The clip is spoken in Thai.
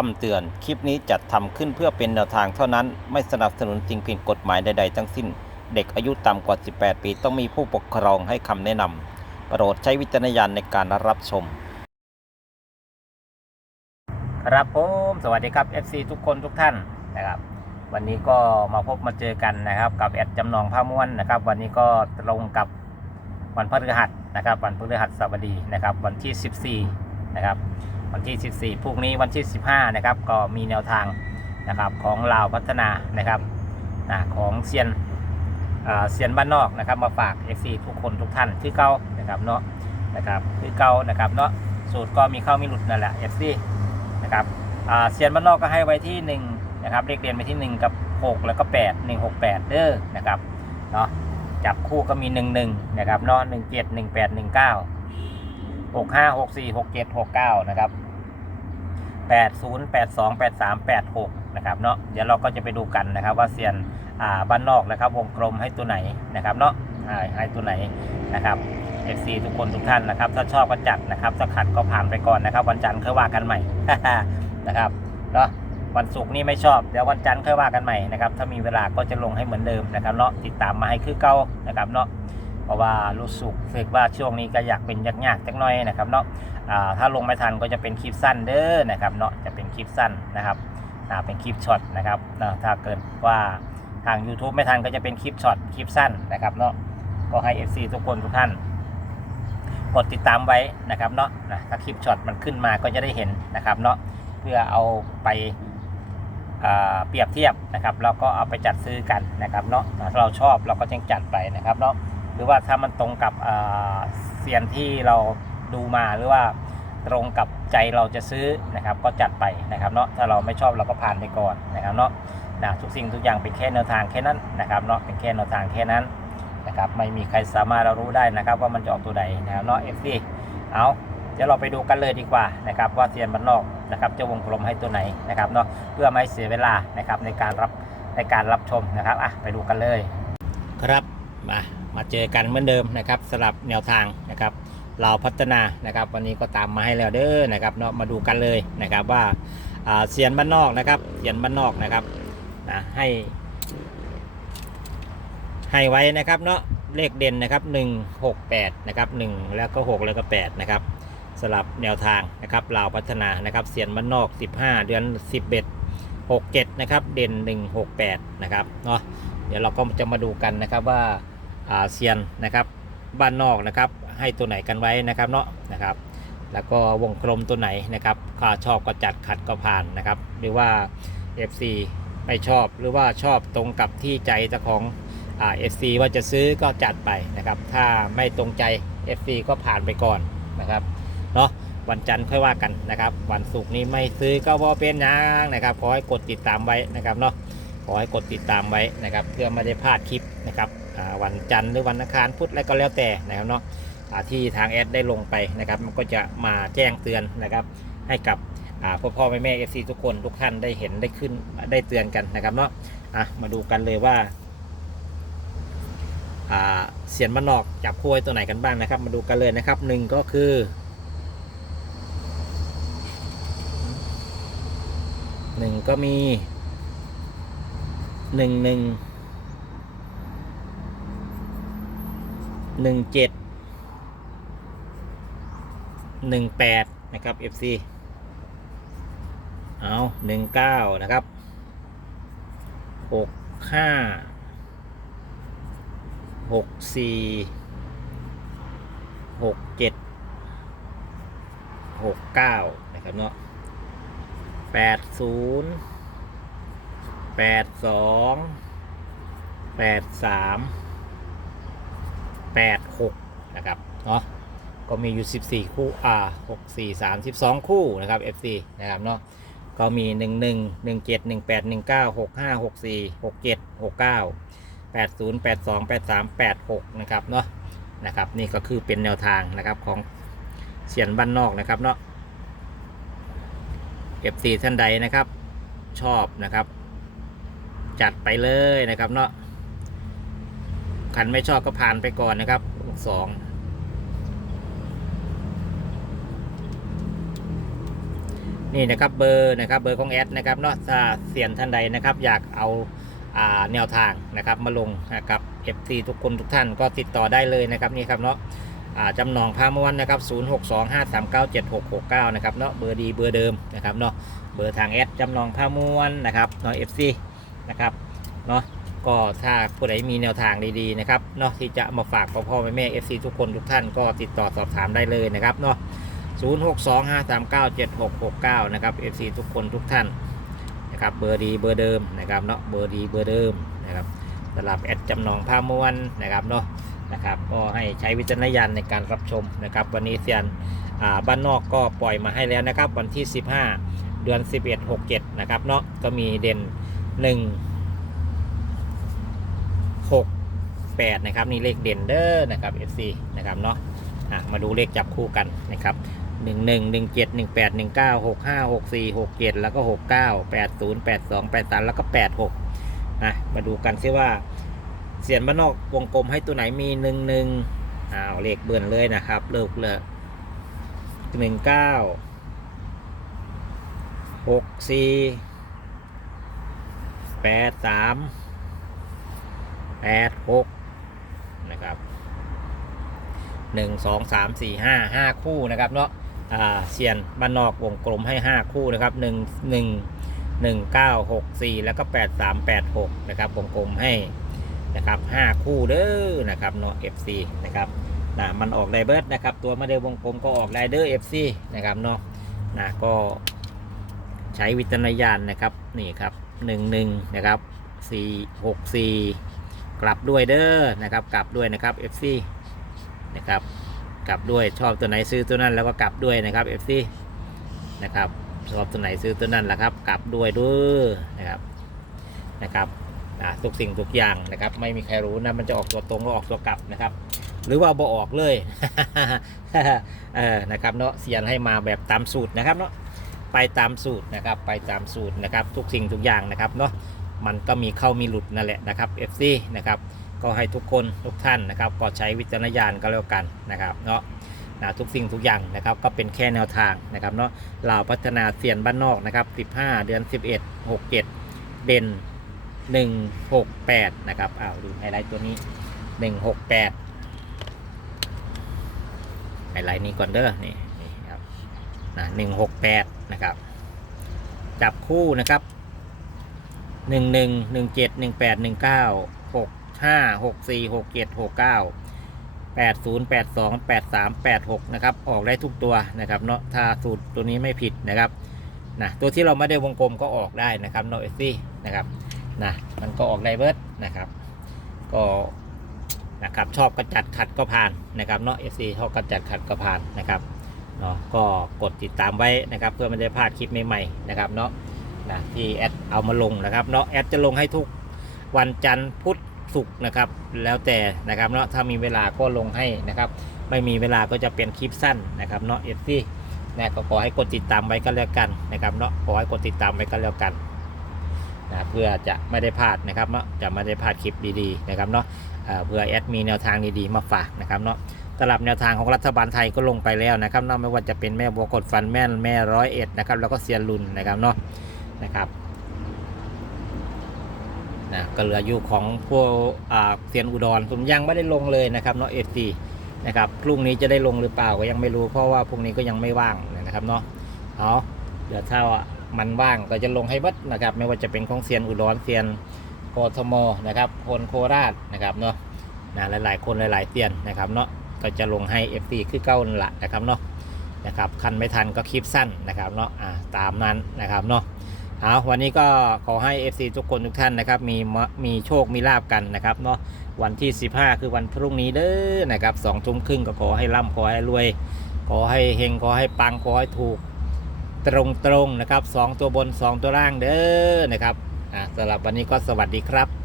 คำเตือน คลิปนี้จัดทำขึ้นเพื่อเป็นแนวทางเท่านั้น ไม่สนับสนุนสิ่งผิดกฎหมายใดๆทั้งสิ้น เด็กอายุต่ำกว่า 18 ปีต้องมีผู้ปกครองให้คำแนะนำโปรดใช้วิจารณญาณในการรับชม ครับผมสวัสดีครับ FC ทุกคนทุกท่านนะครับ วันนี้ก็มาพบมาเจอกันนะครับ กับแอดจำนองผ้าม้วนนะครับ วันนี้ก็ตรงกับวันพฤหัสนะครับ วันพฤหัสบดีนะครับ วันที่ 14 นะครับ วันที่ 14พรุ่งนี้วันที่ 15 นะครับ ก็มีแนวทางนะครับของลาวพัฒนานะครับนะของเซียนเซียนบ้านนอกนะครับ มาฝาก FC ทุกคนทุกท่านที่เก้านะครับเนาะนะครับที่เก้านะครับเนาะสูตรก็มีเข้ามีหลุดนั่นแหละ FC นะครับเซียนบ้านนอกก็ให้ไว้ที่ 1 นะครับเลขเรียนไปที่ 1 กับ 6 แล้วก็ 8 1 6 8 เด้อนะครับเนาะจับคู่ก็มี 1 1 นะครับเนาะ1 7 1 8 1 9 6 5 6 4 6 7 6 9 นะครับ 80 82 83 86นะครับเนาะเดี๋ยวเราก็จะไปดูกันนะครับว่าเซียนอ่าบ้านนอกนะครับ วงกลมให้ตัวไหนนะครับเนาะให้ตัวไหนนะครับ FC ทุกคนทุกท่านนะครับ ถ้าชอบก็จัดนะครับถ้าขัดก็ผ่านไปก่อนนะครับ วันจันทร์ค่อยว่ากันใหม่นะครับเนาะวันศุกร์นี่ไม่ชอบเดี๋ยววันจันทร์ค่อยว่ากันใหม่นะครับถ้ามีเวลาก็จะลงให้เหมือนเดิมนะครับเนาะติดตามมาให้คือเก่านะครับเนาะ เพราะว่ารู้สึกสึกว่าช่วงนี้ก็อยากเป็นยากๆจักหน่อยนะครับเนาะถ้าลงไม่ทันก็จะเป็นคลิปสั้นเด้อนะครับเนาะจะเป็นคลิปสั้นนะครับเป็นคลิปช็อตนะครับเนาะถ้าเกิดว่าทาง YouTube ไม่ทันก็จะเป็นคลิปช็อตคลิปสั้นนะครับเนาะก็ให้ FC ทุกคนทุกท่านกดติดตามไว้นะครับเนาะถ้าคลิปช็อตมันขึ้นมาก็จะได้เห็นนะครับเนาะเพื่อเอาไปเปรียบเทียบนะครับแล้วก็เอาไปจัดซื้อกันนะครับเนาะถ้าเราชอบเราก็จึงจัดไปนะครับเนาะ หรือว่าถ้ามันตรงกับเซียนที่เราดูมาหรือว่าตรงกับใจเราจะซื้อนะครับก็จัดไปนะครับเนาะถ้าเราไม่ชอบเราก็ผ่านไปก่อนนะครับเนาะนะทุกสิ่งทุกอย่างเป็นแค่แนวทางแค่นั้นนะครับเนาะเป็นแค่แนวทางแค่นั้นนะครับไม่มีใครสามารถเรารู้ได้นะครับ ว่ามันจะออกตัวใดนะครับเนาะเอฟซีเอาเดี๋ยวเราไปดูกันเลยดีกว่านะครับว่าเซียนบ้านนอกนะครับจะวงกลมให้ตัวไหนนะครับเนาะเพื่อไม่เสียเวลานะครับในการรับในการรับชมนะครับอะไปดูกันเลย ครับมา มาเจอกันเหมือนเดิมนะครับสลับแนวทางนะครับเราพัฒนานะครับ วันนี้ก็ตามมาให้แล้วเด้อนะครับเนาะมาดูกันเลยนะครับว่าเซียนบ้านนอกนะครับเซียนบ้านนอกนะครับนะให้ให้ไว้นะครับเนาะเลขเด่นนะครับ 1 6 8 นะครับ 1 แล้วก็ 6 แล้วก็ 8 นะครับสลับแนวทางนะครับลาวพัฒนานะครับเสียนบ้านนอก 15 เดือน 11 67 นะครับ เด่น 1 6 8 นะครับเนาะเดี๋ยวเราก็จะมาดูกันนะครับว่า อาเซียนนะครับบ้านนอกนะครับให้ตัวไหนกันไว้นะครับเนาะนะครับแล้วก็วงกลมตัวไหนนะครับถ้าชอบก็จัดขัดก็ผ่านนะครับ หรือว่า FC ไม่ชอบหรือว่าชอบตรงกับที่ใจเจ้าของอ่า FC ว่าจะซื้อก็จัดไปนะครับ ถ้าไม่ตรงใจ FC ก็ผ่านไปก่อนนะครับเนาะวันจันทร์ค่อยว่ากันนะครับ วันศุกร์นี้ไม่ซื้อก็บ่เป็นยังนะครับขอให้กดติดตามไว้นะครับเนาะขอให้กดติดตามไว้นะครับ เพื่อไม่ได้พลาดคลิปนะครับ วันจันทร์หรือวันอังคารพุธอะไรก็แล้วแต่นะครับเนาะที่ทางแอดได้ลงไปนะครับ มันก็จะมาแจ้งเตือนนะครับให้กับพ่อพ่อแม่แม่เอฟซีทุกคนทุกท่านได้เห็นได้ขึ้นได้เตือนกันนะครับเนาะะมาดูกันเลยว่าเสียนบ้านนอกจับคู่ไว้ตัวไหนกันบ้างนะครับ มาดูกันเลยนะครับหนึ่งก็คือหนึ่งก็มีหนึ่งหนึ่ง หนึ่งเจ็ดหนึ่งแปดนะครับ FC เอาหนึ่งเก้านะครับหกห้าหกสี่หกเจ็ดหกเก้านะครับเนาะแปดศูนย์แปดสองแปดสาม แปดหกนะครับเนาะก็มีอยู่สิบสี่คู่อ่าหกสี่สามสิบสองคู่นะครับ FC นะครับเนาะก็มีหนึ่งหนึ่งหนึ่งเจ็ดหนึ่งแปดหนึ่งเก้าหกห้าหกสี่หกเจ็ดหกเก้า80 82 83 86นะครับเนาะนะครับนี่ก็คือเป็นแนวทางนะครับของเสียนบ้านนอกนะครับเนาะ FC ท่านใดนะครับชอบนะครับ จัดไปเลยนะครับเนาะ คันไม่ชอบก็ผ่านไปก่อนนะครับสองนี่นะครับเบอร์นะครับเบอร์ของแอดนะครับเนาะถ้าเสียนท่านใดนะครับ อยากเอาอ่าแนวทางนะครับมาลงกับ FC ทุกคนทุกท่านก็ติดต่อได้เลยนะครับนี่ครับเนาะอ่าจำนองพามวนนะครับ 0625397669 นะครับเนาะเบอร์ดีเบอร์เดิมนะครับเนาะเบอร์ทางแอดจำนองพามวนนะครับเนาะ FC นะครับเนาะ ก็ถ้าผู้ใดมีแนวทางดีๆนะครับเนาะที่จะมาฝากพ่อพ่อแม่แม่ FC ทุกคนทุกท่านก็ติดต่อสอบถามได้เลยนะครับเนาะ0625397669นะครับ FC ทุกคนทุกท่านนะครับเบอร์ดีเบอร์เดิมนะครับเนาะเบอร์ดีเบอร์เดิมนะครับสำหรับแอดจำนองผ้ามวนนะครับเนาะนะครับก็ให้ใช้วิจารณญาณในการรับชมนะครับวันนี้เซียนบ้านนอกก็ปล่อยมาให้แล้วนะครับวันที่ 15 เดือน 11 67 นะครับเนาะก็มีเด่น 1 6 8นะครับนี่เลขเด่นเด้อนะครับ FC นะครับเนาะะมาดูเลขจับคู่กันนะครับหนึ่งหนึ่งหนึ่งเจ็ดหนึ่งแปดหนึ่งเก้าหกห้าหกสี่หกเจ็ดแล้วก็หกเก้าแปดศูนย์แปดสองแปดสามแล้วก็แปดหกนะมาดูกันซิว่าเสียนบ้านนอกวงกลมให้ตัวไหนมีหนึ่งหนึ่งอ้าวเลขเบิ่นเลยนะครับเลิกเลยหนึ่งเก้าหกสี่แปดสามแปดหก นะครับหนึ่งสองสามสี่ห้าห้าคู่นะครับเนาะเซียนบ้านนอกวงกลมให้ห้าคู่นะครับหนึ่งหนึ่งหนึ่งเก้าหกสี่แล้วก็แปดสามแปดหกนะครับวงกลมให้นะครับห้าคู่เด้อนะครับเนาะ FC นะครับนะมันออกไดเบิร์ดนะครับตัวม่ไดวงกลมก็ออกไดเดอร์ FC นะครับเนาะนะก็ใช้วิจารณญาณนะครับนี่ครับหนึ่งหนึ่งนะครับสี่หกสี่ กลับด้วยเด้อนะครับ กลับด้วยนะครับ FC นะครับ กลับด้วยชอบตัวไหนซื้อตัวนั้นแล้วก็กลับด้วยนะครับ FC นะครับชอบตัวไหนซื้อตัวนั้นแหละครับ กลับด้วยด้วยนะครับนะครับทุกสิ่งทุกอย่างนะครับ ไม่มีใครรู้นะมันจะออกตัวตรงหรือออกตัวกลับนะครับ หรือว่าบอออกเลยเออนะครับเนาะเสียนให้มาแบบตามสูตรนะครับเนาะไปตามสูตรนะครับ ไปตามสูตรนะครับ ทุกสิ่งทุกอย่างนะครับเนาะ มันก็มีเข้ามีหลุดนั่นแหละนะครับ FC นะครับก็ให้ทุกคนทุกท่านนะครับก็ใช้วิจารณญาณก็แล้วกันนะครับเนาะนะทุกสิ่งทุกอย่างนะครับก็เป็นแค่แนวทางนะครับเนาะเหล่าพัฒนาเสียนบ้านนอกนะครับ15 เดือน 11 67 เด่น 168 นะครับอ้าวดูไฮไลท์ตัวนี้ 168 ไฮไลท์นี้ก่อนเด้อนี่นี่ครับนะ168 นะครับ จับคู่นะครับ 11 17 18 19 6ห้าหกสี่หกเจ็ดหกเก้าแปดศูนย์แปดสองแปดสามแปดหกนะครับออกได้ทุกตัวนะครับเนาะถ้าสูตรตัวนี้ไม่ผิดนะครับนะตัวที่เราไม่ได้วงกลมก็ออกได้นะครับโนเอซี่นะครับนะมันก็ออกได้เบิร์ดนะครับ ก็นะครับชอบกระจัดขัดก็ผ่านนะครับเนาะเอซีชอบกระจัดขัดก็ผ่านนะครับเนาะก็กดติดตามไว้นะครับ เพื่อไม่ได้พลาดคลิปใหม่ๆนะครับเนาะนะที่แอด เอามาลงนะครับเนาะแอดจะลงให้ทุกวันจันทร์พุธสุกร์นะครับ แล้วแต่นะครับเนาะถ้ามีเวลาก็ลงให้นะครับ ไม่มีเวลาก็จะเป็นคลิปสั้นนะครับเนาะเอฟซี่นะก็ขอให้กดติดตามไว้ก็แล้วกันนะครับเนาะขอให้กดติดตามไว้ก็แล้วกันนะเพื่อจะไม่ได้พลาดนะครับเนาะจะไม่ได้พลาดคลิปดีๆนะครับเนาะเพื่อแอดมีแนวทางดีๆมาฝากนะครับเนาะสำหรับแนวทางของรัฐบาลไทยก็ลงไปแล้วนะครับเนาะไม่ว่าจะเป็นแม่บัวกดฟันแม่นแม่ร้อยเอ็ดนะครับแล้วก็เซียนลุนนะครับเนาะนะครับ นะก็เหลืออยู่ของพวกเซียนอุดรผมยังไม่ได้ลงเลยนะครับเนาะเอซีนะครับพรุ่งนี้จะได้ลงหรือเปล่าก็ยังไม่รู้เพราะว่าพรุ่งนี้ก็ยังไม่ว่างนะครับเนาะเอาเดี๋ยวถ้ามันว่างก็จะลงให้บัดนะครับ ไม่ว่าจะเป็นของเซียนอุดรเซียนโกทมนะครับคนโคราชนะครับเนาะนะหลายๆ คนหลายๆเซียนนะครับเนาะก็จะลงให้ FC คือเก้านั่นละนะครับเนาะนะครับคันไม่ทันก็คลิปสั้นนะครับเนาะอ่าตามนั้นนะครับเนาะ เอาวันนี้ก็ขอให้ FC ทุกคนทุกท่านนะครับ มีมีโชคมีลาบกันนะครับเนาะวันที่ 15 คือวันพรุ่งนี้เด้อนะครับสองทุ่มครึ่งก็ขอให้ร่ำขอให้รวย ขอให้เฮงขอให้ปังขอให้ถูกตรงตรงๆนะครับสองตัวบน 2 ตัวล่างเด้อนะครับอ่าสำหรับวันนี้ก็สวัสดีครับ